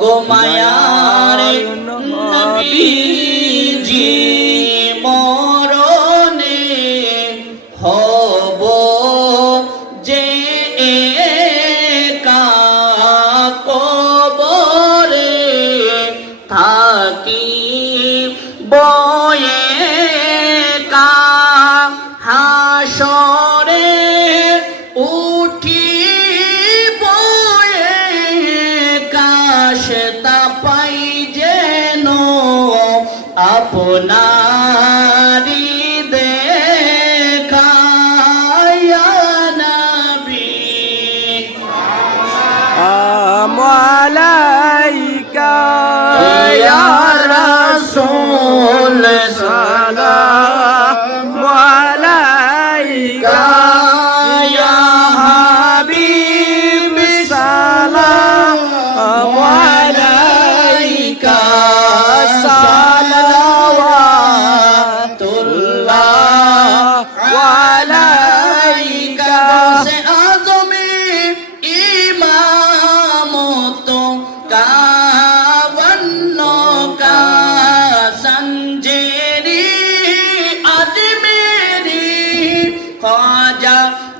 গো মায়ার নবীজি মরণে হব যে একা কবরে থাকি। আপনারি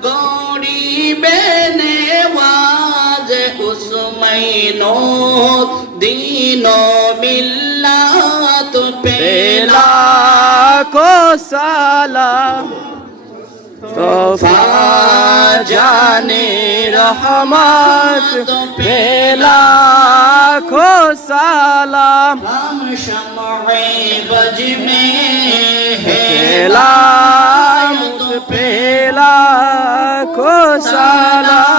গরিবে নেওয়াজ উসমাইনো দিনো মিল্লাত পেলা কো সালা তোফা জানে রহমত। পেলা। খো সালাম। শামে বজমে I'm sorry.